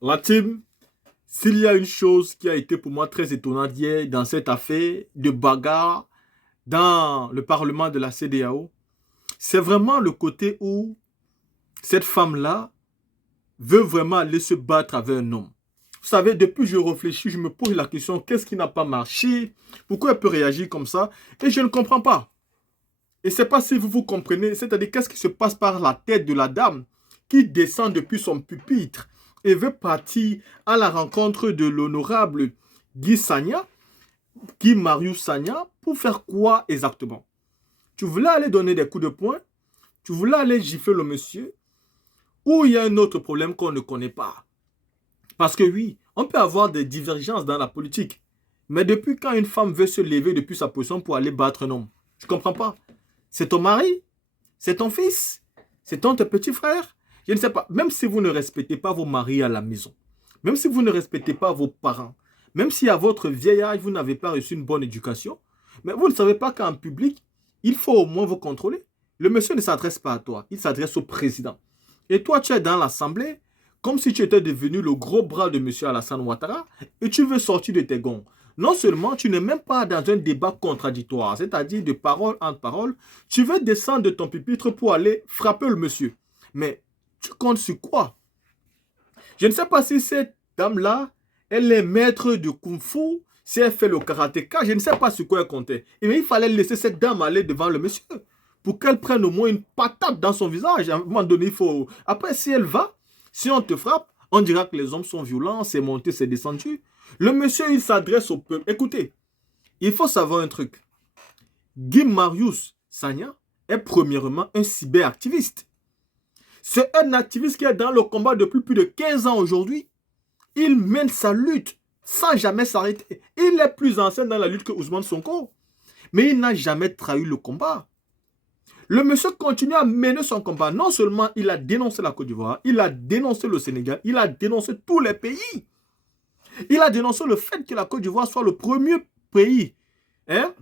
La team, s'il y a une chose qui a été pour moi très étonnante hier dans cette affaire de bagarre dans le parlement de la CEDEAO, c'est vraiment le côté où cette femme-là veut vraiment aller se battre avec un homme. Vous savez, depuis que je réfléchis, je me pose la question, qu'est-ce qui n'a pas marché? Pourquoi elle peut réagir comme ça? Et je ne comprends pas. Et c'est pas si vous comprenez, c'est-à-dire qu'est-ce qui se passe par la tête de la dame qui descend depuis son pupitre et veut partir à la rencontre de l'honorable Guy Sagna, Guy Marius Sagna, pour faire quoi exactement? Tu voulais aller donner des coups de poing? Tu voulais aller gifler le monsieur? Ou il y a un autre problème qu'on ne connaît pas? Parce que oui, on peut avoir des divergences dans la politique. Mais depuis quand une femme veut se lever depuis sa position pour aller battre un homme? Je ne comprends pas. C'est ton mari? C'est ton fils? C'est ton petit frère? Je ne sais pas. Même si vous ne respectez pas vos maris à la maison, même si vous ne respectez pas vos parents, même si à votre vieil âge, vous n'avez pas reçu une bonne éducation, mais vous ne savez pas qu'en public, il faut au moins vous contrôler. Le monsieur ne s'adresse pas à toi, il s'adresse au président. Et toi, tu es dans l'Assemblée, comme si tu étais devenu le gros bras de monsieur Alassane Ouattara, et tu veux sortir de tes gonds. Non seulement tu n'es même pas dans un débat contradictoire, c'est-à-dire de parole en parole, tu veux descendre de ton pupitre pour aller frapper le monsieur. Mais tu comptes sur quoi? Je ne sais pas si cette dame-là, elle est maître de kung-fu, si elle fait le karatéka, je ne sais pas sur quoi elle comptait. Mais il fallait laisser cette dame aller devant le monsieur pour qu'elle prenne au moins une patate dans son visage. À un moment donné, il faut... Après, si elle va, si on te frappe, on dira que les hommes sont violents, c'est monté, c'est descendu. Le monsieur, il s'adresse au peuple. Écoutez, il faut savoir un truc. Guy Marius Sagna est premièrement un cyberactiviste. C'est un activiste qui est dans le combat depuis plus de 15 ans aujourd'hui. Il mène sa lutte sans jamais s'arrêter. Il est plus ancien dans la lutte que Ousmane Sonko. Mais il n'a jamais trahi le combat. Le monsieur continue à mener son combat. Non seulement il a dénoncé la Côte d'Ivoire, il a dénoncé le Sénégal, il a dénoncé tous les pays. Il a dénoncé le fait que la Côte d'Ivoire soit le premier pays, hein,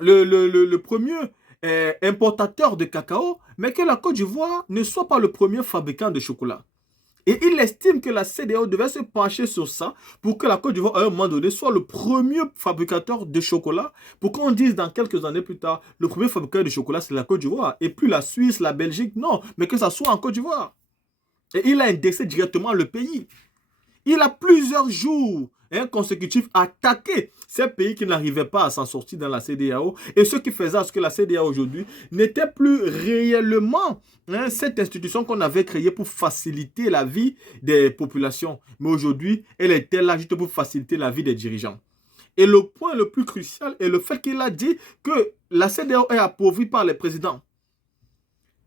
le premier importateur de cacao, mais que la Côte d'Ivoire ne soit pas le premier fabricant de chocolat. Et il estime que la CEDEAO devait se pencher sur ça pour que la Côte d'Ivoire, à un moment donné, soit le premier fabricateur de chocolat. Pour qu'on dise dans quelques années plus tard, le premier fabricateur de chocolat, c'est la Côte d'Ivoire. Et puis la Suisse, la Belgique, non. Mais que ça soit en Côte d'Ivoire. Et il a indexé directement le pays. Il a plusieurs jours consécutifs attaqué ces pays qui n'arrivaient pas à s'en sortir dans la CEDEAO et ce qui faisait à ce que la CEDEAO aujourd'hui n'était plus réellement cette institution qu'on avait créée pour faciliter la vie des populations. Mais aujourd'hui, elle était là juste pour faciliter la vie des dirigeants. Et le point le plus crucial est le fait qu'il a dit que la CEDEAO est appauvrie par les présidents.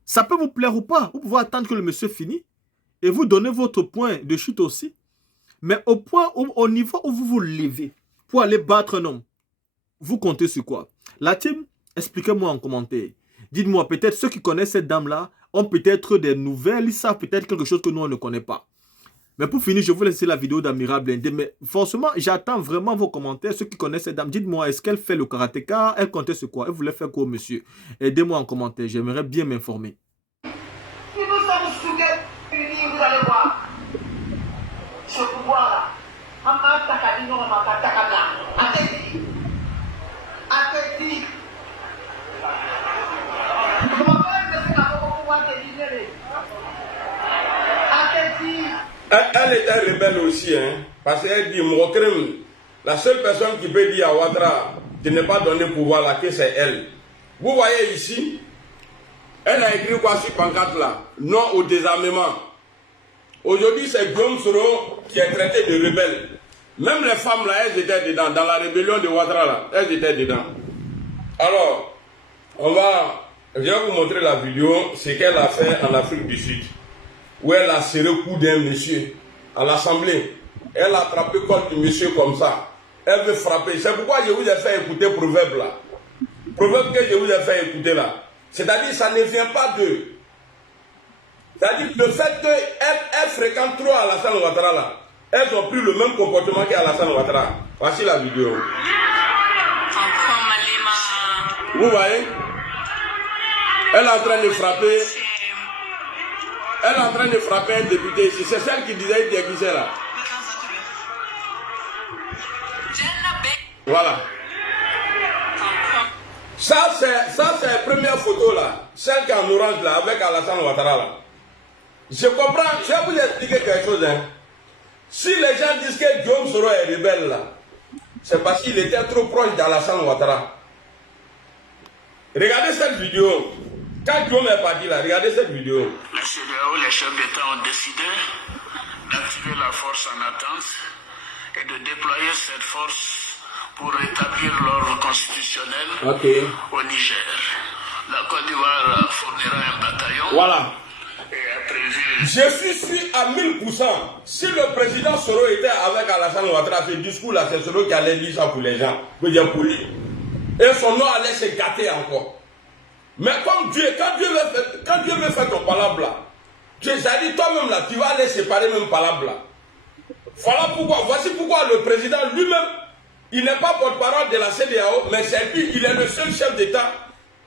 Ça peut vous plaire ou pas. Vous pouvez attendre que le monsieur finisse et vous donner votre point de chute aussi. Mais au niveau où vous vous levez pour aller battre un homme, vous comptez sur quoi? La team, expliquez-moi en commentaire. Dites-moi, peut-être ceux qui connaissent cette dame-là ont peut-être des nouvelles, ils savent peut-être quelque chose que nous, on ne connaît pas. Mais pour finir, je vous laisse la vidéo d'Amiral Blindé. Mais forcément, j'attends vraiment vos commentaires. Ceux qui connaissent cette dame, dites-moi, est-ce qu'elle fait le karatéka? Elle comptait sur quoi? Elle voulait faire quoi, monsieur? Aidez-moi en commentaire, j'aimerais bien m'informer. Si nous sommes soudés, unis, vous allez voir ce pouvoir-là. Elle était rebelle aussi, hein, parce qu'elle dit, la seule personne qui peut dire à Ouattara de ne pas donner pouvoir là, que c'est elle. Vous voyez ici, elle a écrit quoi sur pancarte là? Non au désarmement. Aujourd'hui, c'est Guillaume Soro qui est traité de rebelle. Même les femmes là, elles étaient dedans. Dans la rébellion de Ouattara là, elles étaient dedans. Alors, je vais vous montrer la vidéo, ce qu'elle a fait en Afrique du Sud. Où elle a serré le cou d'un monsieur à l'Assemblée. Elle a attrapé le corps du monsieur comme ça. Elle veut frapper. C'est pourquoi je vous ai fait écouter le proverbe là. Le proverbe que je vous ai fait écouter là. C'est-à-dire ça ne vient pas d'eux. C'est-à-dire le fait qu'elles fréquentent trop Alassane Ouattara là, elles ont pris le même comportement qu'Alassane Ouattara. Voici la vidéo. Vous voyez? Elle est en train de frapper elle est en train de frapper un député ici. C'est celle qui disait qui c'est là. Voilà. Ça, c'est la première photo là. Celle qui est en orange là, avec Alassane Ouattara là. Je comprends, je vais vous expliquer quelque chose. Hein. Si les gens disent que Guillaume Soro est rebelle là, c'est parce qu'il était trop proche d'Alassane Ouattara. Regardez cette vidéo. Quand Guillaume est parti là, regardez cette vidéo. La CEDEAO, les chefs d'État ont décidé d'activer la force en attente et de déployer cette force pour rétablir l'ordre constitutionnel au Niger. La Côte d'Ivoire fournira un bataillon. Voilà. Et a prévu... Je suis sûr à 1000%. Si le président Soro était avec Alassane Ouattara, ce discours-là, c'est Soro qui allait dire ça pour les gens. Pour dire pour lui. Et son nom allait se gâter encore. Mais comme Dieu, quand Dieu veut faire ton palabre là, Dieu a dit toi-même là, tu vas aller séparer même palabre là. Voilà pourquoi, voici pourquoi le président lui-même, il n'est pas porte-parole de la CEDEAO, mais c'est lui, il est le seul chef d'État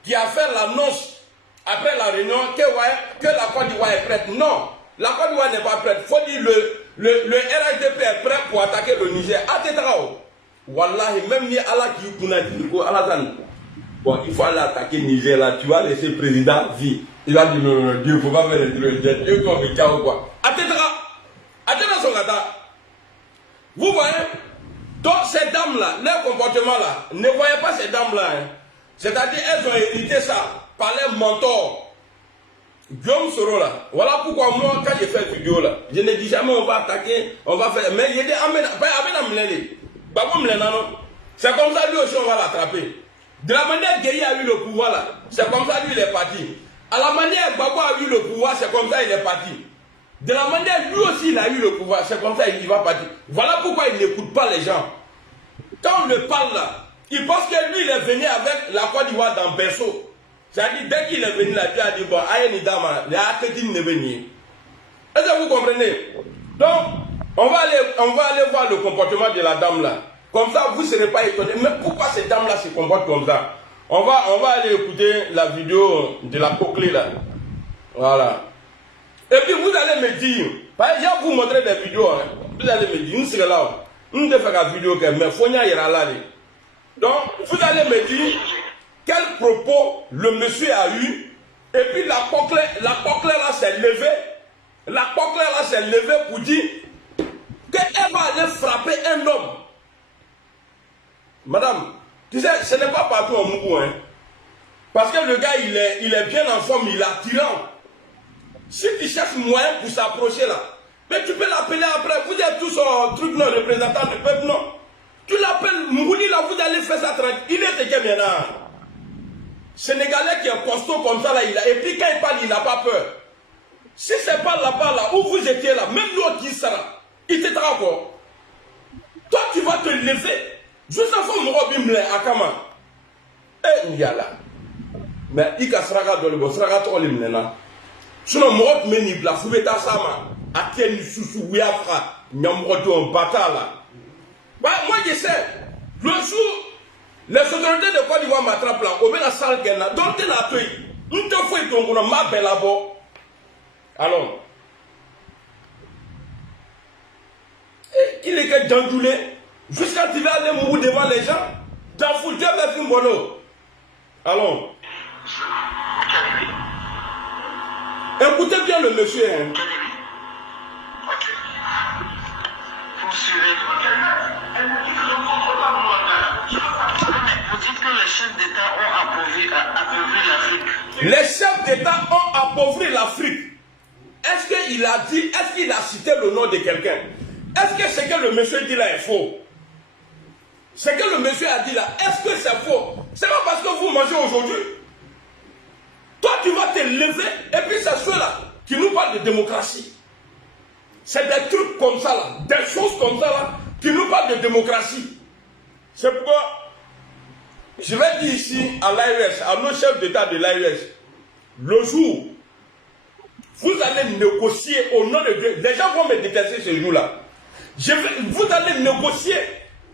qui a fait l'annonce après la réunion que la Côte d'Ivoire est prête. Non, la Côte d'Ivoire n'est pas prête. Il faut dire le RHDP est prêt pour attaquer le Niger. Atetrao. Wallahi, même ni Allah qui vous Alassane. Bon, il faut aller attaquer le Niger là. Tu vas laisser le président vivre. Il va dire non, Dieu, il ne faut pas faire le truc. Dieu comme il ou quoi. Atetra. Atetra son gata. Vous voyez? Donc ces dames-là, leur comportement là, ne voyez pas ces dames-là. Hein. C'est-à-dire, elles ont hérité ça par les mentors. Guillaume Soro là. Voilà pourquoi moi, quand j'ai fait cette vidéo là, je ne dis jamais on va attaquer, on va faire. Mais il y a des c'est comme ça lui aussi on va l'attraper. De la manière Gueye a eu le pouvoir là, c'est comme ça lui il est parti. À la manière Gbagbo a eu le pouvoir, c'est comme ça il est parti. De la manière lui aussi il a eu le pouvoir, c'est comme ça il va partir. Voilà pourquoi il n'écoute pas les gens. Quand on le parle là, il pense que lui il est venu avec la Côte d'Ivoire dans berceau. C'est-à-dire dès qu'il est venu là, Dieu a dit bon, aïe dama, les athlètes ne venir. Est-ce que vous comprenez? Donc, on va aller voir le comportement de la dame là. Comme ça, vous ne serez pas étonnés. Mais pourquoi cette dame là se comporte comme ça? On va aller écouter la vidéo de la coclée là. Voilà. Et puis vous allez me dire, je vais vous montrer des vidéos. Hein. Vous allez me dire, nous serons là. Nous devons faire la vidéo, mais Fonia ira là. Donc, vous allez me dire quel propos le monsieur a eu. Et puis la coclée là s'est levée. La coclée là s'est levée pour dire qu'elle va aller frapper un homme. Madame, tu sais, ce n'est pas partout en Mougou, hein. Parce que le gars, il est bien en forme, il est attirant. Si tu cherches moyen pour s'approcher là, mais tu peux l'appeler après. Vous êtes tous en truc, non, représentant du peuple, non. Tu l'appelles Mougouli là, vous allez faire ça tranquille. Il est de bien là. Sénégalais qui est costaud comme ça là, et puis quand il parle, il n'a pas peur. Si c'est pas là-bas là, où vous étiez là, même l'autre qui sera, il te trahit encore. Toi, tu vas te lever. Juste avant mon robin à Kama. Eh, il y a là. Mais il y a Sraga dans le bon, Sraga trop les mnena. Sinon, moi, je me dis, la foubeta sama, à quel sous Wiafra, Nyamroto en bata là. Moi, je sais, le jour, les autorités de Côte d'Ivoire m'attrapent là, au la salle qu'elle a, donc tu l'as tué. Nous te fouillons ton gouvernement, ma belle là-bas. Alors, il est que Djandoulé. Jusqu'à tu vas aller mourir devant les gens, t'en fous, Dieu va faire un bono. Allons. Écoutez bien le monsieur. Hein. Ok. Vous suivez. Vous dites que les chefs d'État ont appauvri l'Afrique. Les chefs d'État ont appauvri l'Afrique. Est-ce qu'il a dit, est-ce qu'il a cité le nom de quelqu'un? Est-ce que ce que le monsieur dit là est faux? Ce que le monsieur a dit là, est-ce que c'est faux? C'est pas parce que vous mangez aujourd'hui. Toi, tu vas te lever, et puis c'est ceux-là qui nous parlent de démocratie. C'est des trucs comme ça là, des choses comme ça là, qui nous parlent de démocratie. C'est pourquoi je vais dire ici à l'AES, à nos chefs d'État de l'AES, le jour, vous allez négocier au nom de Dieu. Les gens vont me détester ce jour-là. Vous allez négocier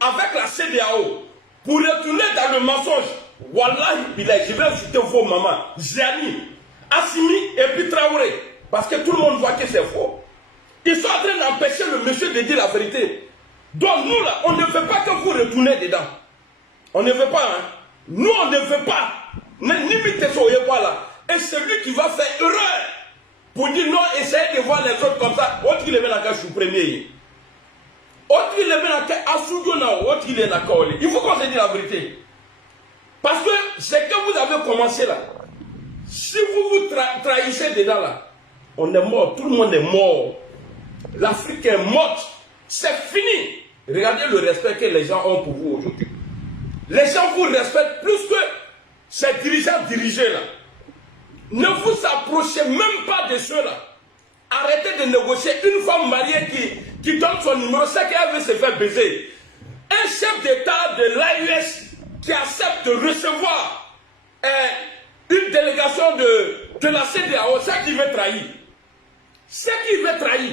avec la CEDEAO pour retourner dans le mensonge. Wallahi, je vais ajouter vos mamans, Ziani, Assimi et puis Traoré. Parce que tout le monde voit que c'est faux. Ils sont en train d'empêcher le monsieur de dire la vérité. Donc nous là, on ne veut pas que vous retournez dedans. On ne veut pas, hein. Nous on ne veut pas. Limite ce là. Et celui qui va faire erreur pour dire non, essayez de voir les autres comme ça. Autre qu'il est dans le sous premier. Autre qu'il est dans le Assoudjona, autre qu'il est dans le il faut qu'on se dise la vérité. Parce que c'est que vous avez commencé là. Si vous vous trahissez dedans là, on est mort, tout le monde est mort. L'Afrique est morte. C'est fini. Regardez le respect que les gens ont pour vous aujourd'hui. Les gens vous respectent plus que ces dirigeants dirigés là. Ne vous approchez même pas de ceux-là. Arrêtez de négocier. Une femme mariée qui donne son numéro, c'est qu'elle veut se faire baiser. Un chef d'État de l'AUS qui accepte de recevoir une délégation de la CEDEAO, c'est qui veut trahir. C'est qui veut trahir.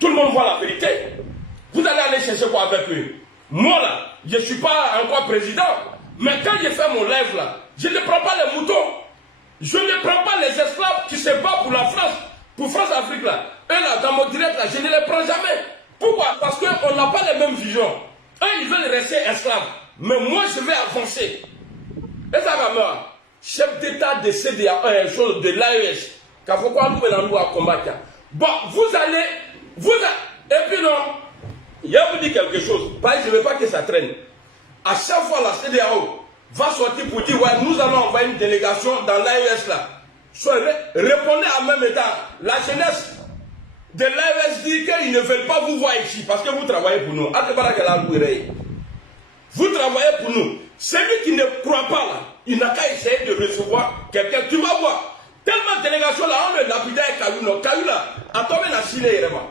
Tout le monde voit la vérité. Vous allez aller chercher quoi avec eux? Moi là, je ne suis pas encore président. Mais quand je fais mon live là, je ne prends pas les moutons. Je ne prends pas les esclaves qui se battent pour la France, pour France-Afrique là. Eux là, dans mon direct là, je ne les prends jamais. Pourquoi? Parce qu'on n'a pas les mêmes visions. Eux, ils veulent rester esclaves. Mais moi, je vais avancer. Et ça va me chef d'État de CEDEAO, de l'AES, qu'il faut qu'on nous à combattre. Bon, et puis non, je vais vous dire quelque chose. Je ne veux pas que ça traîne. À chaque fois, la CEDEAO va sortir pour dire, ouais, nous allons envoyer une délégation dans l'AES là. Répondez en même temps. La jeunesse de l'AES dit qu'ils ne veulent pas vous voir ici parce que vous travaillez pour nous. Vous travaillez pour nous. Celui qui ne croit pas là, il n'a qu'à essayer de recevoir quelqu'un. Tu vas voir. Tellement de délégations là, on est lapidé avec Kalou. Kalou là, attendez la Chine vraiment.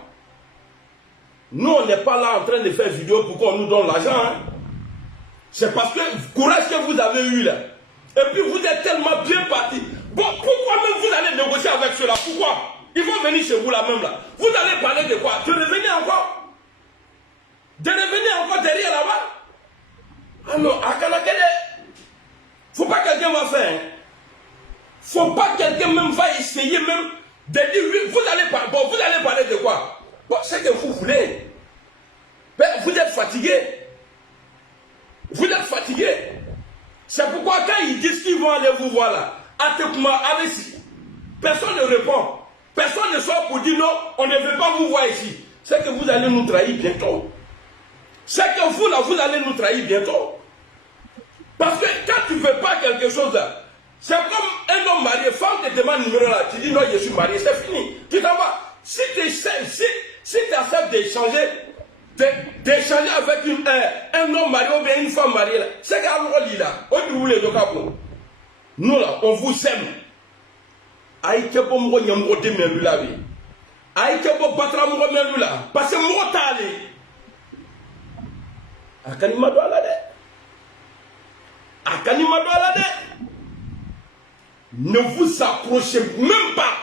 Nous, on n'est pas là en train de faire vidéo pour qu'on nous donne l'argent. Hein. C'est parce que le courage que vous avez eu là. Et puis vous êtes tellement bien parti. Bon, pourquoi même vous allez négocier avec ceux-là? Pourquoi? Ils vont venir chez vous là même là. Vous allez parler de quoi? De revenir encore? De revenir encore derrière là-bas? Ah non, à Kanakele, faut pas que quelqu'un va faire. Hein. Faut pas que quelqu'un même va essayer même de dire oui, vous allez parler de quoi? Bon, c'est que vous voulez. Mais vous êtes fatigué. Vous êtes fatigué. C'est pourquoi quand ils disent qu'ils vont aller vous voir là, à Tekouma, Abessi, personne ne répond. Personne ne sort pour dire non, on ne veut pas vous voir ici. C'est que vous allez nous trahir bientôt. C'est que vous là, vous allez nous trahir bientôt. Parce que quand tu ne veux pas quelque chose là, c'est comme un homme marié, femme te demande numéro là, tu dis non, je suis marié, c'est fini. Tu t'en vas. Si tu acceptes d'échanger, avec un homme marié ou bien une femme mariée là, c'est qu'à l'eau là, on dit nous là, on vous aime. Aïe, bon moi nyamgo de melu là oui. Aïe, bon batra moi melu là. Parce que moi t'allé. Akani ma doit là de. Akani ma doit là de. Ne vous approchez même pas.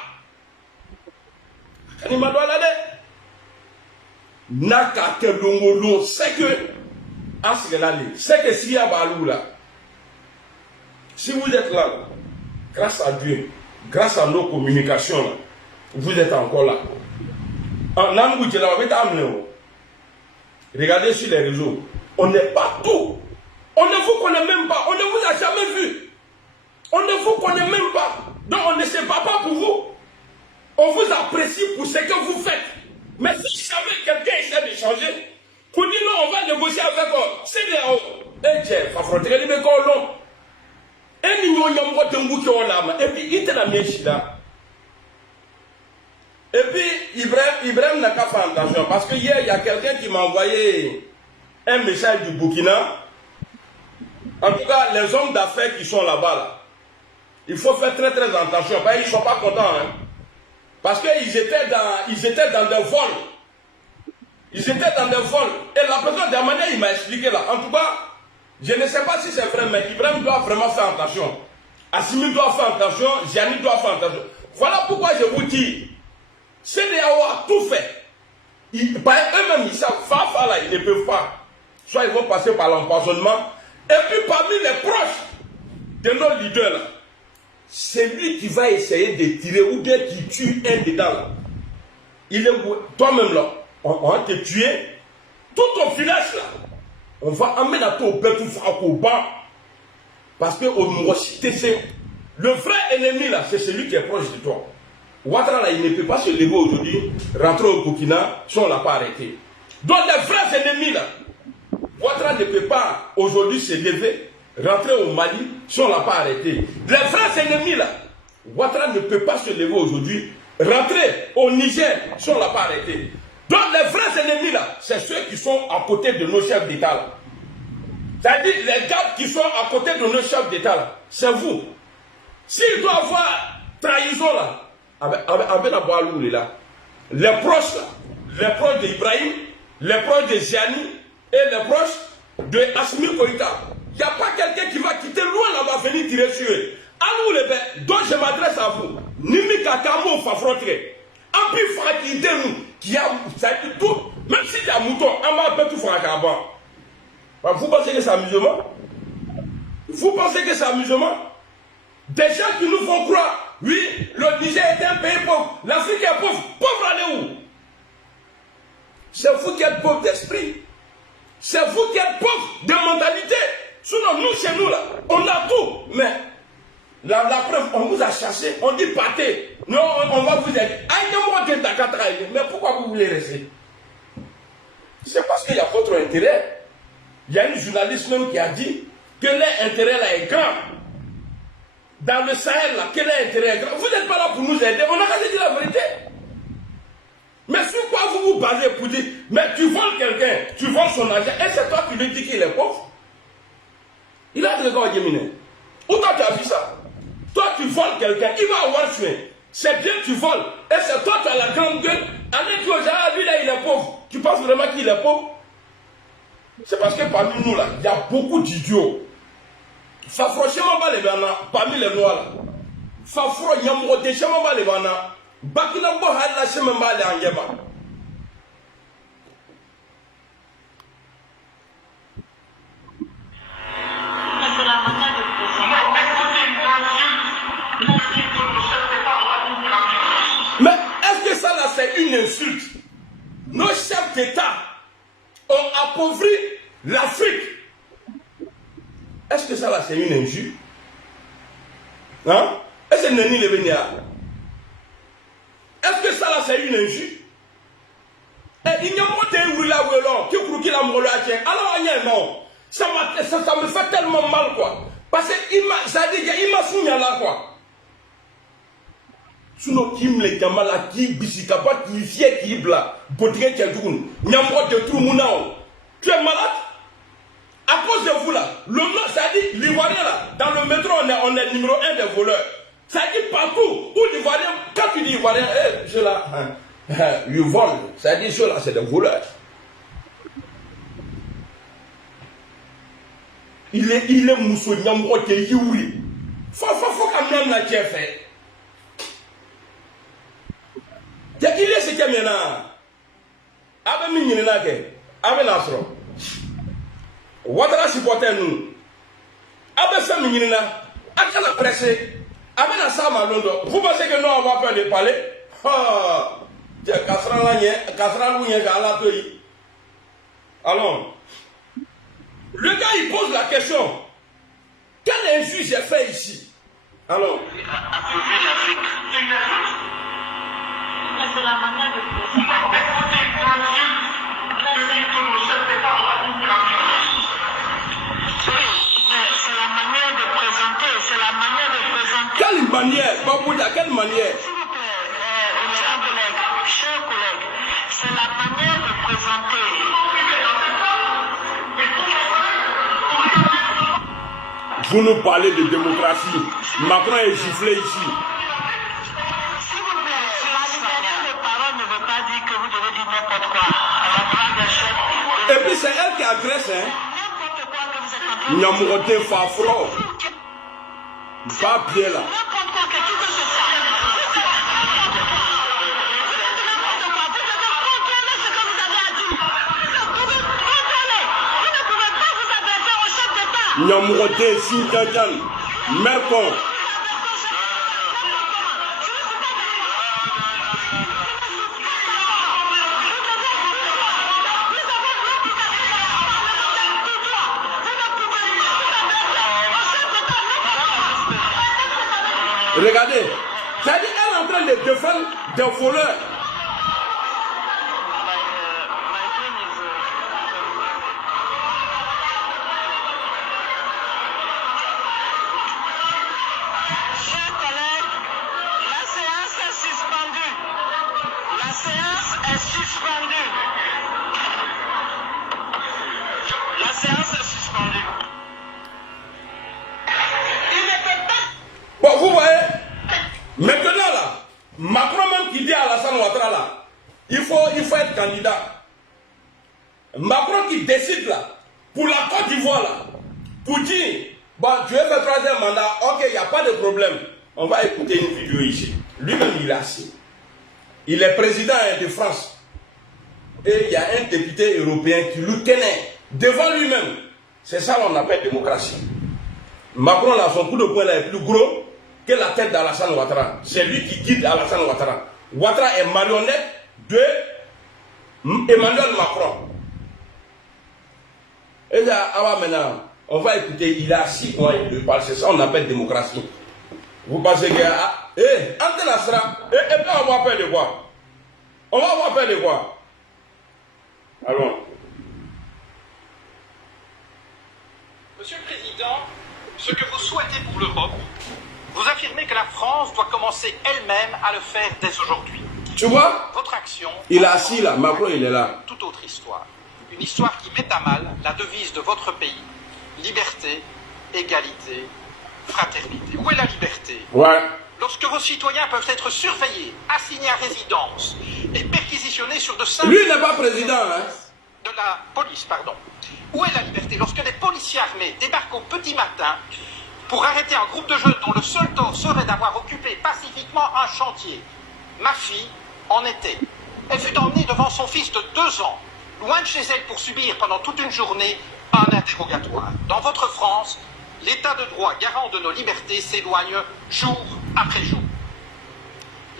Akani ma doit là de. Naka ke longolo, c'est que c'est que s'il y a balou là. Si vous êtes là, grâce à Dieu, grâce à nos communications, là, vous êtes encore là. Regardez sur les réseaux. On n'est pas tout. On ne vous connaît même pas. On ne vous a jamais vu. On ne vous connaît même pas. Donc on ne se bat pas pour vous. On vous apprécie pour ce que vous faites. Mais si jamais quelqu'un essaie de changer, pour dire non, on va négocier avec eux. C'est bien. Et Dieu, il faut affronter les mécollons. Et puis il était la là. Et puis Ibrahim n'a qu'à faire attention parce que hier il y a quelqu'un qui m'a envoyé un message du Burkina. En tout cas, les hommes d'affaires qui sont là-bas, là, il faut faire très très attention parce qu'ils ne sont pas contents. Hein. Parce qu'ils étaient dans des vols. Ils étaient dans des vols. Et la personne d'Amania, il m'a expliqué là. En tout cas, je ne sais pas si c'est vrai, mais Ibrahim doit vraiment faire attention. Assimi doit faire attention, Gianni doit faire attention. Voilà pourquoi je vous dis, CEDEAO a tout fait. Eux-mêmes, ils savent, là, ils ne peuvent pas. Soit ils vont passer par l'empoisonnement. Et puis parmi les proches de nos leaders, là, c'est lui qui va essayer de tirer ou bien qui tue un dedans là. Il est toi-même là, on va te tuer, tout ton village là, on va amener à toi au bête au bas. Parce que le vrai ennemi là, c'est celui qui est proche de toi. Ouattara là, il ne peut pas se lever aujourd'hui, rentrer au Burkina si on ne l'a pas arrêté. Donc les vrais ennemis là, Ouattara ne peut pas aujourd'hui se lever, rentrer au Mali si on ne l'a pas arrêté. Les vrais ennemis là, Ouattara ne peut pas se lever aujourd'hui, rentrer au Niger si on ne l'a pas arrêté. Donc les vrais ennemis là, c'est ceux qui sont à côté de nos chefs d'État là. C'est-à-dire les gars qui sont à côté de nos chefs d'État là, c'est vous. S'il doit avoir trahison là, avec la Boaloule là, les proches d'Ibrahim, les proches de Gianni et les proches de Assimi Koïta, il n'y a pas quelqu'un qui va quitter loin là-bas venir tirer sur eux. Alors les bêtes, donc je m'adresse à vous. Nimi Kakamo Fafrontré. En plus, Fakide nous, qui a tout, même si tu as un mouton, on va tout faire avant. Vous pensez que c'est amusement? Vous pensez que c'est amusement? Des gens qui nous font croire, oui, le Niger est un pays pauvre, l'Afrique est pauvre. Pauvre, allez où? C'est vous qui êtes pauvre d'esprit. C'est vous qui êtes pauvre de mentalité. Sinon, nous, chez nous, là, on a tout. Mais la preuve, on vous a chassé, on dit partez. Non, on va vous aider. Mais pourquoi vous voulez rester? C'est parce qu'il y a votre intérêt. Il y a une journaliste même qui a dit que l'intérêt là est grand. Dans le Sahel là, que l'intérêt est grand. Vous n'êtes pas là pour nous aider, on a qu'à dire la vérité. Mais sur quoi vous vous basez pour dire, mais tu voles quelqu'un, tu voles son argent, et c'est toi qui lui dis qu'il est pauvre? Il a des gars Yéminais. Où toi tu as vu ça? Toi tu voles quelqu'un, il va avoir soin. C'est bien que tu voles, et c'est toi qui as la grande gueule. Allez dire aux gens, lui là il est pauvre. Tu penses vraiment qu'il est pauvre? C'est parce que parmi nous là, il y a beaucoup d'idiots. Ça franchement pas les bana, parmi les noirs là. Ça franchement pas les bana. Bakina bo hala chemin ba les angeba. Mais est-ce que ça là c'est une insulte? Nos chefs d'État ont appauvri l'Afrique. Est-ce que ça là c'est une injure? Hein? Est-ce que Neni le Bénia? Est-ce que ça là c'est une injure? Et il n'y a pas de oula ouelon qui croit qu'il a mon lâché. Alors il y a non. Ça me fait tellement mal quoi. Parce que ça dit qu'il m'a signé là quoi. Sinon qui me les gamala qui bisikapa qui fier qui bla. Botige qui a tout. Il n'y a pas de tout mounao. Tu es malade? À cause de vous là, le nom, ça dit l'Ivoirien là, dans le métro on est numéro 1 des voleurs. Ça dit partout où l'Ivoirien, quand tu dis Ivoirien, je là, ils volent. Ça dit ceux là, c'est des voleurs. Il est moussou, nyambo te yuri. Faut quand même la tienne fait. Il est ce qu'il y a maintenant. Avec Minina, avec Nasro. Ouattara supporter nous. Avec ça, Minina, avec la presse, avec la Sam à Londres. Vous pensez que nous avons peur de parler? Ah, alors, le gars il pose la question. Quel injuste j'ai fait ici? Alors, c'est la manière de présenter. Quelle manière? Babouda, quelle manière? S'il vous plaît, honorable collègue, chers collègues, c'est la manière de présenter. Vous nous parlez de démocratie. Macron est giflé ici. S'il vous plaît, la liberté de parole ne veut pas dire que vous devez dire n'importe quoi. À la place des chefs. Et puis c'est elle qui agresse, hein? N'importe quoi que vous êtes en train de Nyamouroté Fafro. Pas bien là. n'importe quoi que tu veux se faire. Vous êtes n'importe quoi. Vous devez contrôler ce que vous avez à dire. Vous devez contrôler. Vous ne pouvez pas vous adresser au chef d'État. Nyamouroté Sinjajan. Mercon. Regardez. C'est-à-dire qu'elle est en train de défendre des voleurs. Bon, vous voyez, maintenant là, Macron même qui dit à Alassane Ouattara là, il faut être candidat. Macron qui décide là, pour la Côte d'Ivoire là, pour dire, bon, tu veux faire troisième mandat, ok, il n'y a pas de problème. On va écouter une vidéo ici. Lui-même, il est assis. Il est président de France. Et il y a un député européen qui lui tenait devant lui-même. C'est ça qu'on appelle démocratie. Macron, là, son coup de poing là, est plus gros que la tête d'Alassane Ouattara. C'est lui qui guide Alassane Ouattara. Ouattara est marionnette de Emmanuel Macron. Et là, maintenant, on va écouter, il est assis quand il parle. C'est ça qu'on appelle démocratie. Vous pensez que... Ante Nasra, et puis on va avoir peur de quoi? On va avoir peur de quoi? Allons. Monsieur le Président, ce que vous souhaitez pour l'Europe, vous affirmez que la France doit commencer elle-même à le faire dès aujourd'hui. Tu vois? Votre action... Il est assis là, Macron il est là. Toute autre histoire. Une histoire qui met à mal la devise de votre pays. Liberté, égalité, fraternité. Où est la liberté? Ouais. Lorsque vos citoyens peuvent être surveillés, assignés à résidence et perquisitionnés sur de simples... Lui n'est pas président, hein? De la police, pardon. Où est la liberté lorsque des policiers armés débarquent au petit matin pour arrêter un groupe de jeunes dont le seul tort serait d'avoir occupé pacifiquement un chantier? Ma fille en était. Elle fut emmenée devant son fils de 2 ans, loin de chez elle pour subir pendant toute une journée un interrogatoire. Dans votre France, l'état de droit garant de nos libertés s'éloigne jour après jour.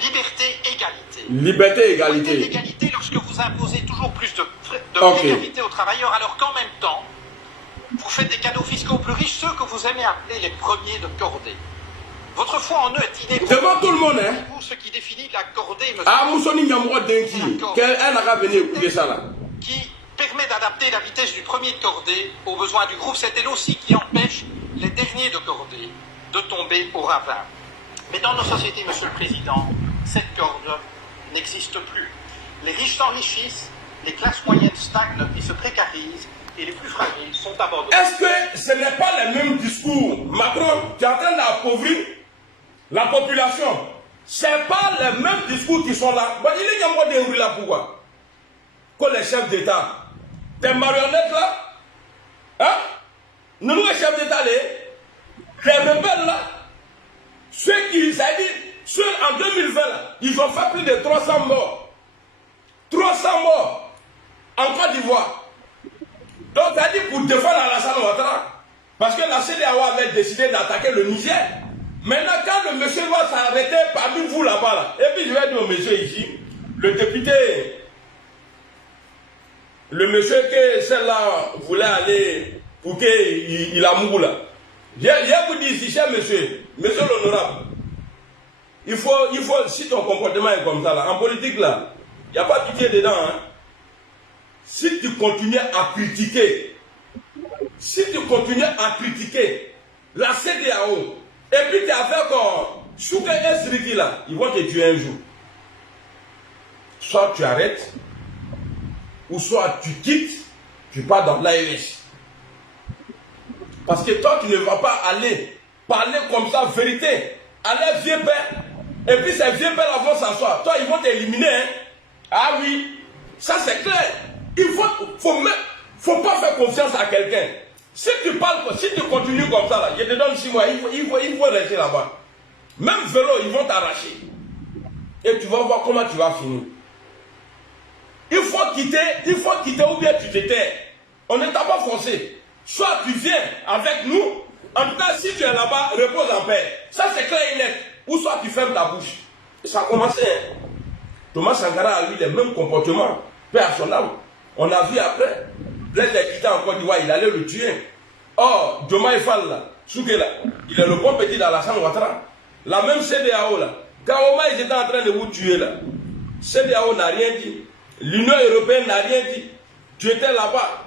Liberté, égalité. Liberté, égalité. L'égalité lorsque vous imposez toujours plus de précarité aux travailleurs, alors qu'en même temps, vous faites des cadeaux fiscaux plus riches, ceux que vous aimez appeler les premiers de cordée. Votre foi en eux est inéprouvable. Devant tout le monde, hein? Pour ce qui définit la cordée, monsieur. Ah, Moussoni Niamouad Denki. Quel n'a venir écouter ça là? Qui permet d'adapter la vitesse du premier de cordée aux besoins du groupe. C'est elle aussi qui empêche les derniers de cordée de tomber au ravin. Mais dans nos sociétés, monsieur le Président, cette corde n'existe plus. Les riches s'enrichissent, les classes moyennes stagnent et se précarisent, et les plus fragiles sont abandonnés. Est-ce que ce n'est pas le même discours? Macron, qui est en train d'appauvrir la population. Ce n'est pas les mêmes discours qui sont là. Bon, il est en train de là pourquoi? Que les chefs d'État, des marionnettes là, hein? Nous, les chefs d'État, les rebelles là, ceux qui, ça dit, ceux en 2020 là, ils ont fait plus de 300 morts. 300 morts en Côte d'Ivoire. Donc, ça dit pour défendre Alassane Ouattara, parce que la CEDEAO avait décidé d'attaquer le Niger. Maintenant, quand le monsieur va s'arrêter parmi vous là-bas, là, et puis je vais dire au monsieur ici, le député, le monsieur que celle-là voulait aller pour qu'il amour là. Je vous dis ici, cher monsieur l'honorable, il faut, si ton comportement est comme ça, là, en politique là, il n'y a pas pitié dedans. Hein. Si tu continues à critiquer, la CEDEAO, et puis tu es avec Chouka et Sriki là, ils vont te tuer un jour. Soit tu arrêtes, ou soit tu quittes, tu pars dans l'AES. Parce que toi, tu ne vas pas aller parler comme ça, vérité, à leur vieux père, et puis ces vieux pères vont s'asseoir. Toi, ils vont t'éliminer. Hein? Ah oui, ça c'est clair. Il faut pas faire confiance à quelqu'un. Si tu parles, si tu continues comme ça, là, je te donne 6 mois, il faut rester là-bas. Même vélo, ils vont t'arracher. Et tu vas voir comment tu vas finir. Il faut quitter ou bien tu te tais. On ne t'a pas forcé. Soit tu viens avec nous, en tout cas, si tu es là-bas, repose en paix. Ça, c'est clair et net. Ou soit tu fermes ta bouche. Et ça a commencé. Hein. Thomas Sankara a eu les mêmes comportements. Paix à son âme. On a vu après. Blaise quitté en Côte d'Ivoire, il allait le tuer. Or, Diomaye Faye là, Souké là, il est le bon petit d'Alassane Ouattara. La même CEDEAO là. Quand ils étaient en train de vous tuer là, CEDEAO n'a rien dit. L'Union européenne n'a rien dit. Tu étais là-bas.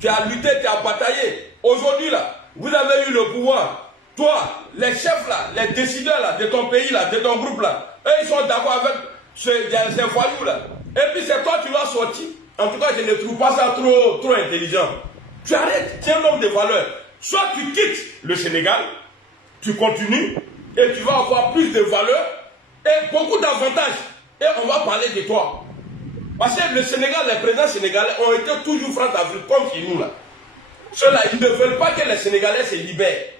Tu as lutté, tu as bataillé. Aujourd'hui là, vous avez eu le pouvoir. Toi, les chefs là, les décideurs là, de ton pays là, de ton groupe là, eux ils sont d'accord avec ces voyous là. Et puis c'est toi qui vas sortir. En tout cas, je ne trouve pas ça trop intelligent. Tu arrêtes, tu es un homme de valeur. Soit tu quittes le Sénégal, tu continues, et tu vas avoir plus de valeur et beaucoup d'avantages. Et on va parler de toi. Parce que le Sénégal, les présidents sénégalais ont été toujours francs d'Afrique, comme chez nous là. Ceux-là, ils ne veulent pas que les Sénégalais se libèrent.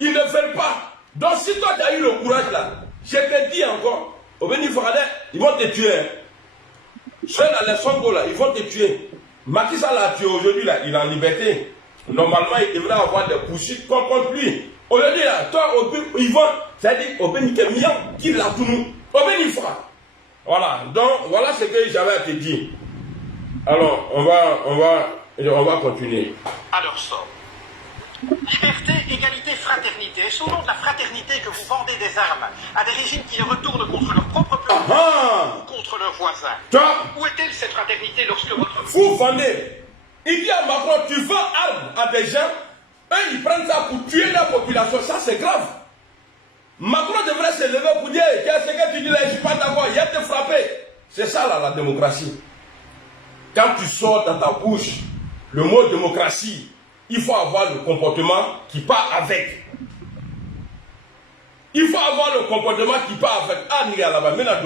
Ils ne veulent pas. Donc si toi tu as eu le courage là, je te dis encore, au Bénifradais, ils vont te tuer. Ceux-là, les Songo là, ils vont te tuer. Macky Sall l'a tué aujourd'hui là, il est en liberté. Normalement, il devrait avoir des poursuites contre lui. Aujourd'hui là, toi, ils vont, c'est-à-dire, au Bénifradais, qui l'a tout nous. Au Bénifradais. Voilà, donc voilà ce que j'avais à te dire. Alors, on va continuer. Alors, sort. Liberté, égalité, fraternité. Sous le nom de la fraternité que vous vendez des armes à des régimes qui les retournent contre leur propre peuple ou contre leurs voisins. Où est-elle cette fraternité lorsque votre... Vous vendez. Il dit à Macron, tu vends armes à des gens, eux ils prennent ça pour tuer la population. Ça c'est grave. Macron devrait se lever pour dire, qu'est-ce que tu dis là, je ne suis pas d'accord, il y a te frapper. C'est ça là la démocratie. Quand tu sors dans ta bouche le mot démocratie, il faut avoir le comportement qui part avec. Il faut avoir le comportement qui part avec. Ah, n'y a là-bas, mais là,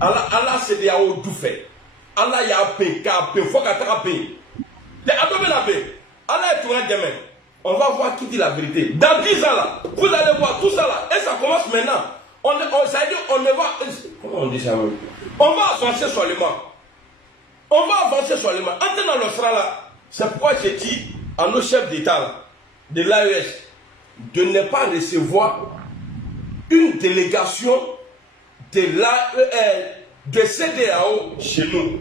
Allah, c'est des yaourts tout fait. Allah, il y a un pain, il faut qu'il y ait un pain. Allah est tout un demain. On va voir qui dit la vérité. Dans 10 ans là, vous allez voir tout ça là. Et ça commence maintenant. Ça veut dire, on ne va. Comment on dit ça? On va avancer solement. On va avancer solement. Entre dans le sera là. C'est pourquoi j'ai dit à nos chefs d'État de l'AES de ne pas recevoir une délégation de l'AES, de CEDEAO chez nous.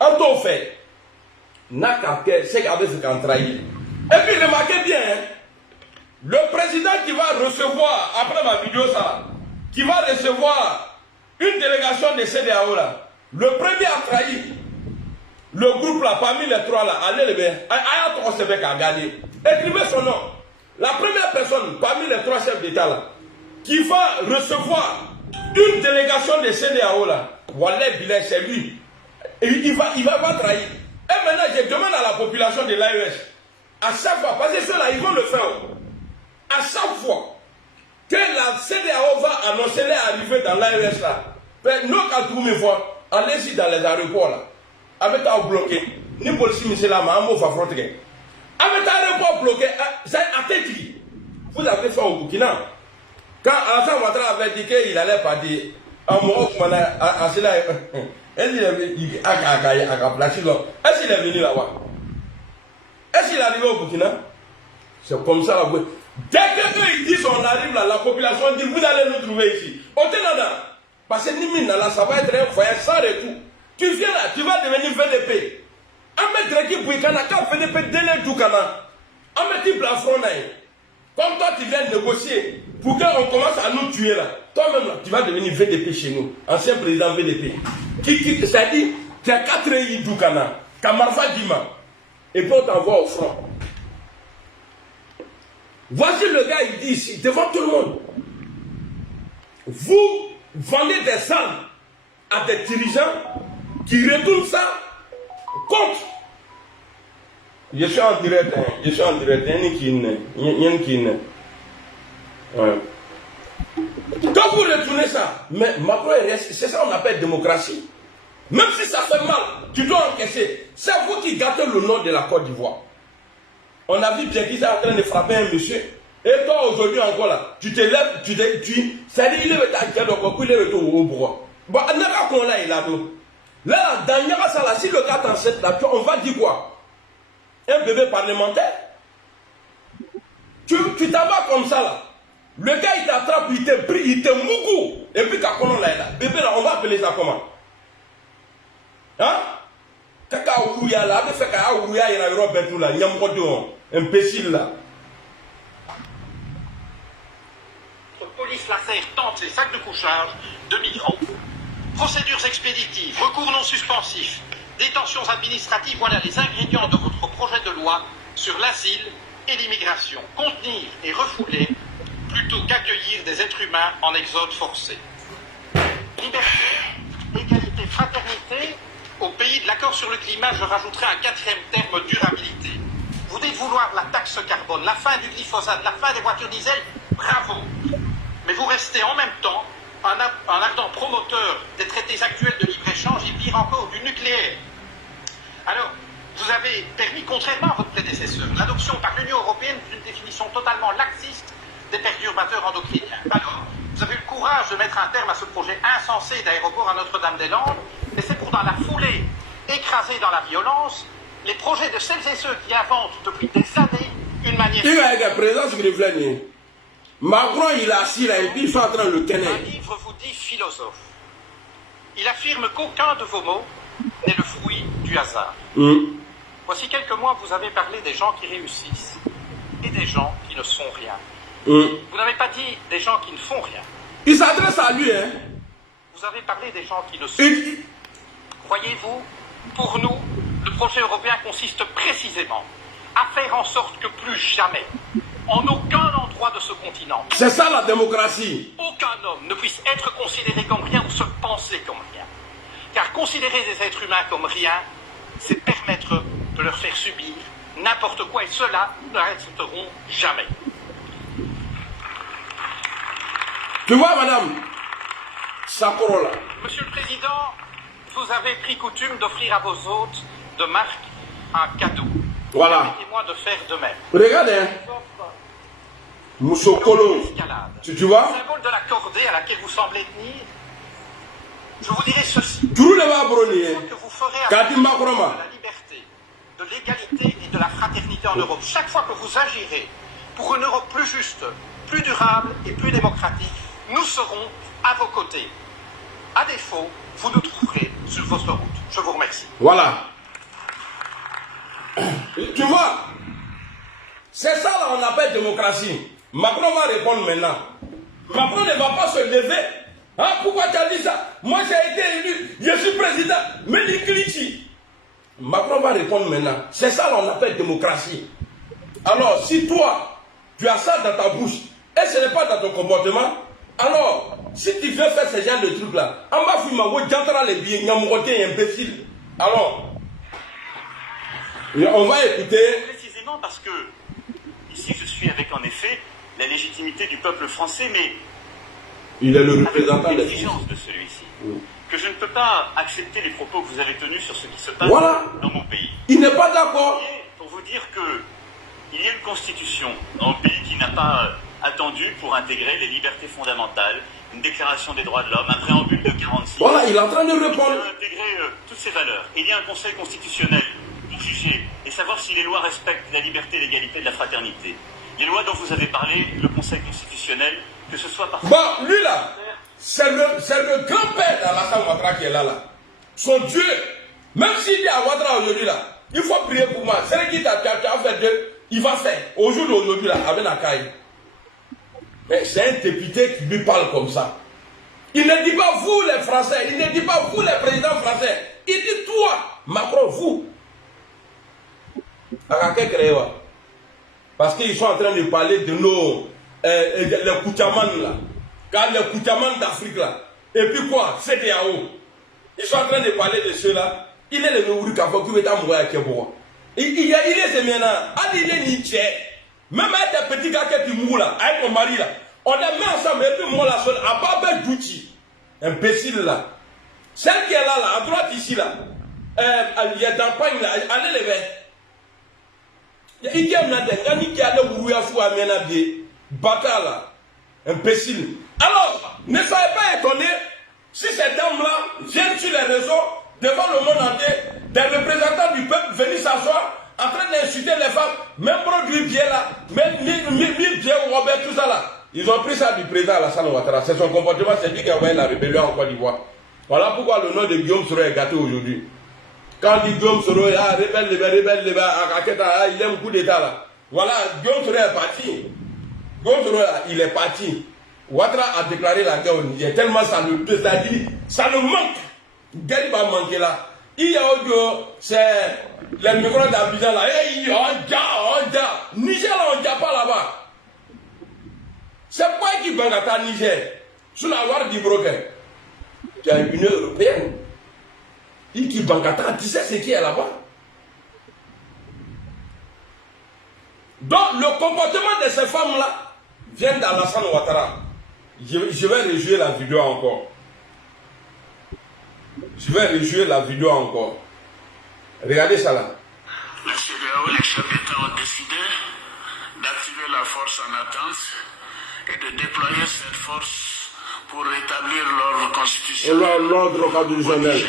En tout fait, c'est qu'avec ce qu'on trahit. Et puis remarquez bien, hein, le président qui va recevoir, après ma vidéo ça, qui va recevoir une délégation de CEDEAO là, le premier a trahi. Le groupe là, parmi les trois là, allez le bien, Ayatollah Sebek a gagné. Écrivez son nom. La première personne parmi les trois chefs d'État là, qui va recevoir une délégation de CEDEAO là, Wallet Bilal, c'est lui. Et il va pas trahir. Et maintenant, je demande à la population de l'AES, à chaque fois, parce que ceux-là, ils vont le faire. À chaque fois que la CEDEAO va annoncer l'arrivée dans l'AES là, nous, quand vous me voyez, allez-y dans les aéroports là. Avec un bloqué, ni policier, mais c'est là, mais un mot va fronter. Avec un aéroport bloqué, c'est à tête. Vous avez fait au Burkina. Quand Alassane Ouattara avait dit qu'il allait pas dire, un mot, à cela, est-ce qu'il est venu là-bas? Est-ce qu'il est arrivé au Burkina? C'est comme ça. Dès qu'ils disent on arrive là, la population dit vous allez nous trouver ici. Au Ténada, parce que Nimina là, ça va être un foyer sans retour. Tu viens là, tu vas devenir VDP. Ahmed Dreki Bouikana, quand VDP délai Doukana, Ahmed Blafron, comme toi tu viens négocier pour qu'on commence à nous tuer là, toi-même là, tu vas devenir VDP chez nous, ancien président VDP. C'est-à-dire, tu as 4 pays Doukana, Kamarfa Dima, et puis on t'envoie au front. Voici le gars, il dit ici, devant tout le monde, vous vendez des armes à des dirigeants qui retournent ça contre. Je suis en direct, il y a une qui ouais. Quand vous retournez ça, mais Macron, c'est ça qu'on appelle démocratie. Même si ça fait mal, tu dois encaisser. C'est vous qui gâtez le nom de la Côte d'Ivoire. On a vu Pierre qui est en train de frapper un monsieur. Et toi aujourd'hui encore là, tu te lèves, c'est-à-dire il est à au bois. Bon, il a là, dans Nyarasa, si le gars t'enchaîne là, on va dire quoi? Un bébé parlementaire? Tu t'en vas comme ça là. Le gars il t'attrape, il te prie, il te mougou. Et puis quand on là, bébé là, on va appeler ça comment? Hein? Kaka Ourouya là, avec Kaka Ourouya, il y a un Robert tout là, il y a un imbécile là. police, lacères, tentes et sacs de couchage de migrants. Procédures expéditives, recours non suspensifs, détentions administratives, voilà les ingrédients de votre projet de loi sur l'asile et l'immigration. Contenir et refouler plutôt qu'accueillir des êtres humains en exode forcé. Liberté, égalité, fraternité, au pays de l'accord sur le climat, je rajouterai un quatrième terme, durabilité. Vous dites vouloir la taxe carbone, la fin du glyphosate, la fin des voitures diesel, bravo. Mais vous restez en même temps un ardent promoteur des traités actuels de libre-échange et pire encore du nucléaire. Alors, vous avez permis, contrairement à votre prédécesseur, l'adoption par l'Union européenne d'une définition totalement laxiste des perturbateurs endocriniens. Alors, vous avez eu le courage de mettre un terme à ce projet insensé d'aéroport à Notre-Dame-des-Landes, et c'est pour dans la foulée, écraser dans la violence, les projets de celles et ceux qui inventent depuis des années une manière... Il a une présence qui reflète. Macron, il est assis là et puis il fait en train de le tenir. Un livre vous dit philosophe. Il affirme qu'aucun de vos mots n'est le fruit du hasard. Voici quelques mois, vous avez parlé des gens qui réussissent et des gens qui ne sont rien. Vous n'avez pas dit des gens qui ne font rien. Il s'adresse à lui, hein. Vous avez parlé des gens qui ne sont. Voyez-vous, pour nous, le projet européen consiste précisément à faire en sorte que plus jamais, en aucun endroit de ce continent, c'est ça la démocratie, aucun homme ne puisse être considéré comme rien ou se penser comme rien. Car considérer des êtres humains comme rien, c'est permettre de leur faire subir n'importe quoi, et ceux-là ne l'accepteront jamais. Tu vois, madame Sakorola. Monsieur le Président, vous avez pris coutume d'offrir à vos hôtes de marque un cadeau. Voilà. Permettez-moi de faire de même. Regardez, hein. Moussokolo. Tu vois? Symbole de la cordée à laquelle vous semblez tenir. Je vous dirai ceci. Tout le va brûler. Que vous ferez de la liberté, de l'égalité et de la fraternité en Europe. Chaque fois que vous agirez pour une Europe plus juste, plus durable et plus démocratique, nous serons à vos côtés. À défaut, vous nous trouverez sur votre route. Je vous remercie. Voilà. Tu vois, c'est ça là on appelle démocratie. Macron va répondre maintenant. Macron ne va pas se lever. Hein, pourquoi tu as dit ça? Moi j'ai été élu, je suis président. Mais dis Clichy. Macron va répondre maintenant. C'est ça là on appelle démocratie. Alors si toi, tu as ça dans ta bouche, et ce n'est pas dans ton comportement, alors si tu veux faire ce genre de trucs là, en bas Fumango, j'entends les billets, Nyamroté imbécile. Alors, on va écouter. Précisément parce que ici je suis avec en effet la légitimité du peuple français, mais il est le représentant de l'exigence de celui-ci. Que je ne peux pas accepter les propos que vous avez tenus sur ce qui se passe dans mon pays. Il n'est pas d'accord. Pour vous dire que il y a une constitution dans le pays qui n'a pas attendu pour intégrer les libertés fondamentales, une déclaration des droits de l'homme, un préambule de 46. Voilà, il est en train de répondre. Pour intégrer toutes ces valeurs. Et il y a un conseil constitutionnel pour juger et savoir si les lois respectent la liberté, l'égalité et la fraternité. Les lois dont vous avez parlé, le conseil constitutionnel, que ce soit par... Bon, lui là, c'est le grand-père d'Alassane Ouattara qui est là. Son Dieu, même s'il est à Ouattara aujourd'hui là, il faut prier pour moi. C'est qui t'a fait Dieu, il va faire. Au jour d'aujourd'hui là, avec la caille. Mais c'est un député qui lui parle comme ça. Il ne dit pas vous les Français, il ne dit pas vous les présidents français. Il dit toi, Macron, vous. Parce qu'ils sont en train de parler de nos les Koutiamans là. Car les Koutiamans d'Afrique là. Et puis quoi, CEDEAO. Ils sont en train de parler de ceux-là. Il est le Nouri Kafo qui est à Mouya Keboa. Il est maintenant. Il est Nietzsche. Même avec des petits gars qui mourent là, avec mon mari là. On est mis ensemble et puis moi la seule, à part Bel Douti. Imbécile là. Celle qui est là, à droite ici là. Il y a dans le coin là. Allez les verts. Il y a un qui a le Mouya Fou à Ménabier. Baka là. Imbécile. Alors, ne soyez pas étonnés si ces dames-là viennent sur les réseaux devant le monde entier, des représentants du peuple venir s'asseoir en train d'insulter les femmes, même produit bien là, même bien Robert, tout ça là. Ils ont pris ça du président Alassane Ouattara. C'est son comportement, c'est lui qui a envoyé la rébellion en Côte d'Ivoire. Voilà pourquoi le nom de Guillaume Soro est gâté aujourd'hui. Quand on dit Guillaume Soro, rebelle, il aime coup d'état là. Voilà, Guillaume Soro est parti. Guillaume Soro, il est parti. Ouattara a déclaré la guerre au Niger, tellement ça le manque. Guerre va manquer là. Il y a audio, c'est les micros d'Abidjan là. Hey, on dit. Niger là, on dit pas là-bas. C'est quoi qui bangata Niger? Sous la loi du broker. Il y a une Union européenne. Il qui bangata, tu sais ce qui est là-bas? Donc le comportement de ces femmes-là vient d'Alassane Ouattara. Je vais rejouer la vidéo encore. Regardez ça là. La CEDEAO et les chefs d'État ont décidé d'activer la force en attente et de déployer cette force pour rétablir l'ordre constitutionnel. L'ordre constitutionnel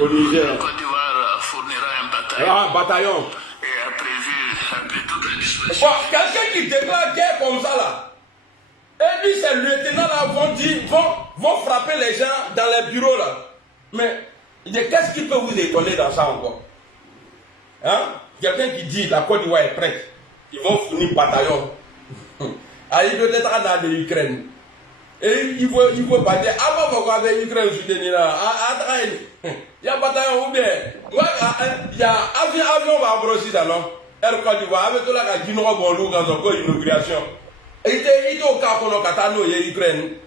au Niger. La Côte d'Ivoire fournira un bataillon. Ah, bataillon. Et a prévu toute la disposition. Bon, quelqu'un qui déclare guerre comme ça là. Et puis ces lieutenants-là vont frapper les gens dans les bureaux là. Mais qu'est-ce qui peut vous étonner dans ça encore? Hein? Quelqu'un qui dit la Côte d'Ivoire est prête. Ils vont fournir bataillon. Ah, il doit être dans l'Ukraine. Et il faut batailler. Ah bon, pourquoi avec l'Ukraine soutenir là? Il y a bataillon ou bien? Il y a avion va brosser ça non? Air Côte d'Ivoire avec tout là qui nous rebondit dans son inauguration. Il était au cas qu'on a catano l'Ukraine.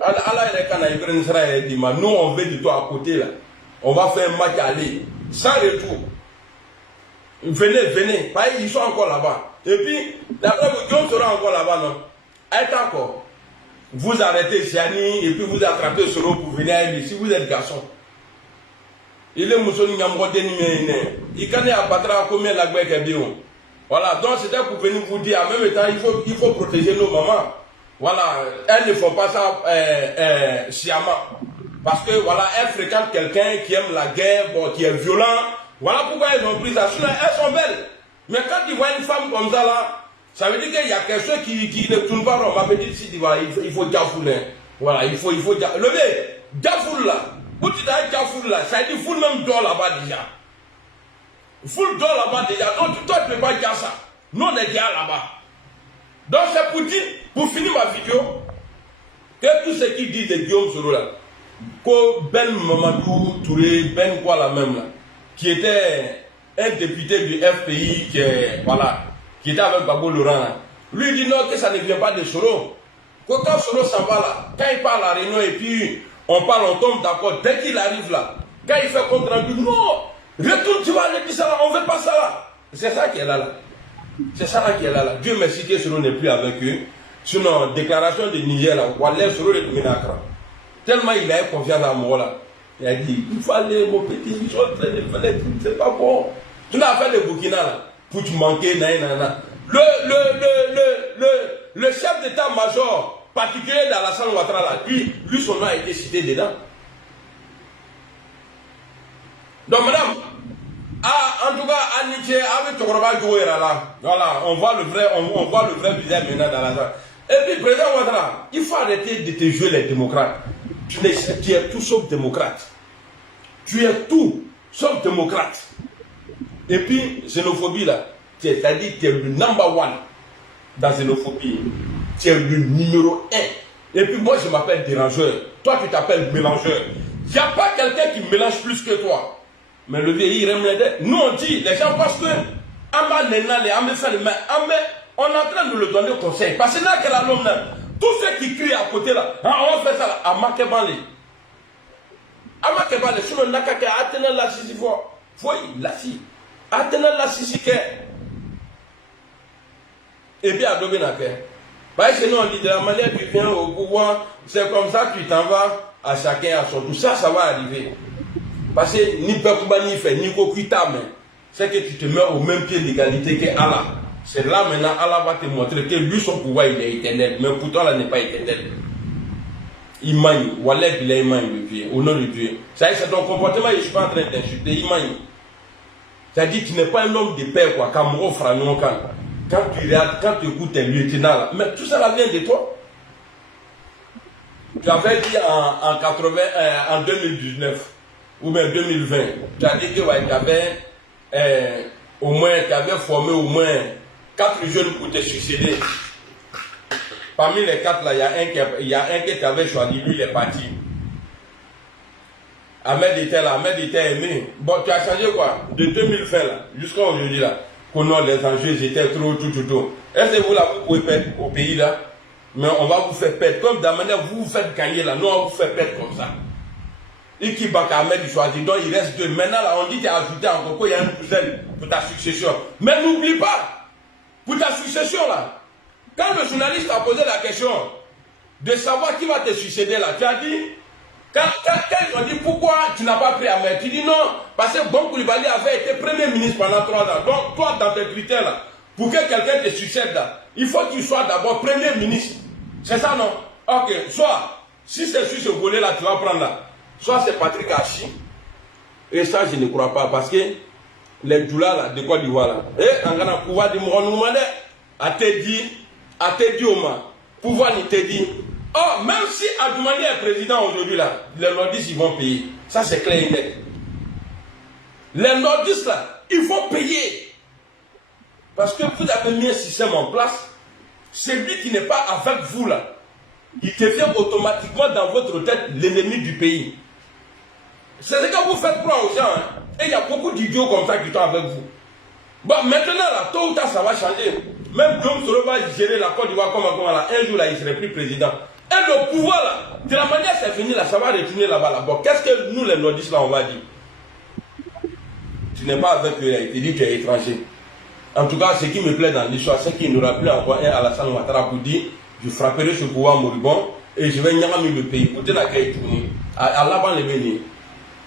Allah est quand l'Ukraine sera dit, nous on veut de toi à côté là. On va faire un match aller sans retour. Venez. Ils sont encore là-bas. Et puis, d'après vous, Dieu sera encore là-bas, non? Est encore. Vous arrêtez Siani et puis vous attrapez Soro pour venir à lui. Si vous êtes garçon. Il est mousson il connaît à battre combien la guerre est bien. Voilà, donc c'était pour venir vous dire en même temps, il faut protéger nos mamans. Voilà, elles ne font pas ça sciemment. Parce que voilà, elles fréquentent quelqu'un qui aime la guerre, bon, qui est violent. Voilà pourquoi elles ont pris ça. Sinon, elles sont belles. Mais quand ils voient une femme comme ça là, ça veut dire qu'il y a quelque chose qui ne tourne pas rond. Ma petite fille, voilà, il faut diafouler. Voilà, il faut lever. Diafoule là. Où tu as diafoule là, ça veut dire foule même dort là-bas déjà. Foule dort là-bas déjà. Donc toi tu ne peux pas dire ça. Nous on est déjà là-bas. Donc c'est pour dire, pour finir ma vidéo, que tout ce qu'ils disent de Guillaume Soro là, que Ben Mamadou Touré, Ben quoi la même là, qui était un député du FPI qui était avec Babo Laurent là, lui dit non que ça ne vient pas de Soro. Que quand Soro s'en va là, quand il parle à la réunion et puis on parle, on tombe d'accord, dès qu'il arrive là, quand il fait compte rendu, non, retourne, tu vas aller dire ça là, on ne veut pas ça là. C'est ça qui est là. C'est ça là qui est là. Dieu merci que Soro n'est plus avec eux. Sinon, déclaration de Niger là, Wallet Soro est devenu Accra. Tellement il a eu confiance à moi là. Il a dit, il faut aller, mon petit, ils sont en train de faire des trucs, c'est pas bon. Tu n'as fait le Burkina là, pour te manquer, nanana. Le chef d'état-major particulier d'Alassane Ouattara là, lui son nom a été cité dedans. Donc madame, en tout cas, à Nietzsche, avec Tokoroba Jouera là, voilà, on voit le vrai visage maintenant dans la salle. Et puis, président Ouattara, il faut arrêter de te jouer les démocrates. Tu es tout sauf démocrate. Tu es tout sauf démocrate. Et puis, xénophobie là, c'est-à-dire que tu es le number one dans xénophobie. Tu es le numéro 1. Et puis moi, je m'appelle dérangeur. Toi, tu t'appelles mélangeur. Il n'y a pas quelqu'un qui mélange plus que toi. Mais le vieil, il aime les deux. Nous, on dit, les gens pensent que on est en train de le donner conseil. Parce que là, que la l'homme là, tous ceux qui crient à côté là, on fait ça là, à Makebale. À Makebale, si on n'a qu'à atteindre la sisi, faut la si. Atteindre la sisi, et puis à Dobenake. Bah, sinon, on dit de la manière que tu viens au pouvoir, c'est comme ça que tu t'en vas à chacun à son tour. Ça va arriver. Parce que ni Pekouba ni fait, ni Kokuita, mais c'est que tu te mets au même pied d'égalité que Allah. C'est là maintenant, Allah va te montrer que lui, son pouvoir, il est éternel. Mais pourtant, là n'est pas éternel. Il manie. Wallet, il est manie le Dieu, au nom de Dieu. Ça c'est ton comportement, je ne suis pas en train d'insulter. Il manie. C'est-à-dire que tu n'es pas un homme de paix, quoi. Kamuro Fragnon, quand tu regardes, quand tu écoutes tes lieutenants, là. Mais tout ça, là vient de toi. Tu avais dit en 2019. Ou bien 2020, tu as dit que ouais, tu avais formé au moins 4 jeunes pour te succéder. Parmi les 4 là, il y a un qui avait choisi, lui il est parti. Ahmed était aimé. Bon, tu as changé quoi? De 2020 là, jusqu'à aujourd'hui là. Qu'on les enjeux étaient trop, tout. Est-ce que vous là, vous pouvez perdre au pays là? Mais on va vous faire perdre. Comme d'un manière, vous vous faites gagner là. Nous, on vous fait perdre comme ça. Et qui bat Ahmed du choisi. Donc il reste 2. Maintenant là, on dit qu'il y a ajouté encore quoi? Il y a une douzaine pour ta succession. Mais n'oublie pas, pour ta succession là, quand le journaliste a posé la question de savoir qui va te succéder là, tu as dit, quand ils ont dit pourquoi tu n'as pas pris Ahmed, tu dis non, parce que Bon Coulibaly avait été Premier ministre pendant 3 ans. Donc toi, dans tes critères là, pour que quelqu'un te succède là, il faut qu'il soit d'abord Premier ministre. C'est ça non? Ok, soit, si c'est sur ce volet là, tu vas prendre là. Soit c'est Patrick Hachi, et ça je ne crois pas, parce que les doulas là, de Côte d'Ivoire là, et en Ghana, pouvoir de Mouronoumane, a te dit au moins, pouvoir ne te dit, oh, même si Adoumani est président aujourd'hui là, les nordistes ils vont payer, ça c'est clair et net. Les nordistes là, ils vont payer, parce que vous avez mis un système en place, celui qui n'est pas avec vous là, il devient automatiquement dans votre tête l'ennemi du pays. C'est ce que vous faites croire aux gens. Hein. Et il y a beaucoup d'idiots comme ça qui sont avec vous. Bon, maintenant, là, tôt ou tard, ça va changer. Même Guillaume Soro va gérer la Côte d'Ivoire comme là. Un jour, là, il ne serait plus président. Et le pouvoir, là, de la manière c'est fini, là, ça va retourner là-bas. Là. Bon, qu'est-ce que nous, les nordistes, là, on va dire? Tu n'es pas avec eux, là. Il te dit que tu es étranger. En tout cas, ce qui me plaît dans l'histoire, c'est qu'il n'aura plus encore un Alassane Ouattara pour dire je frapperai ce pouvoir moribond et je vais nyamamer le pays. Écoutez la caille tournée. À l'avant les bénis.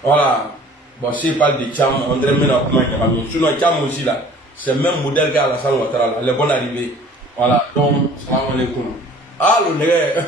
Voilà. Bon, si il parle de Tcham, on dirait maintenant comment nyamamer. Sinon, Tcham aussi là, c'est le même modèle qu'Alassane Ouattara là. Les bons arrivés. Voilà. Donc, salam alaikum. Ah, le nègre.